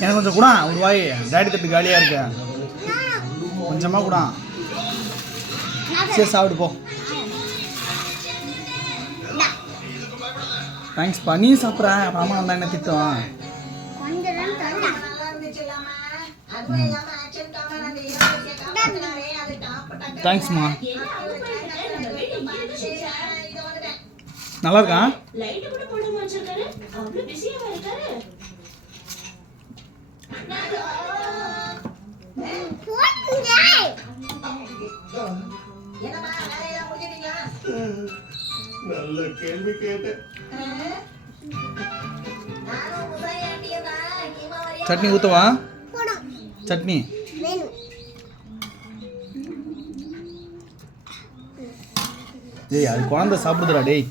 எனக்கு கொஞ்சம் கூட ஒரு வாய் டாடி தட்டு காலியாக இருக்க கொஞ்சமாக கூட சரி சாப்பிடு போ. தேங்க்ஸ்ப்பா. நீ சாப்பிட்ற அம்மா வந்தா என்ன திட்டம். தேங்க்ஸ்மா. நல்லா இருக்கா? நல்ல கேள்வி கேட்டேன். சட்னி ஊற்றவா? சட்னி டேய் அது குழந்தை சாப்பிடுதுடா டேய்.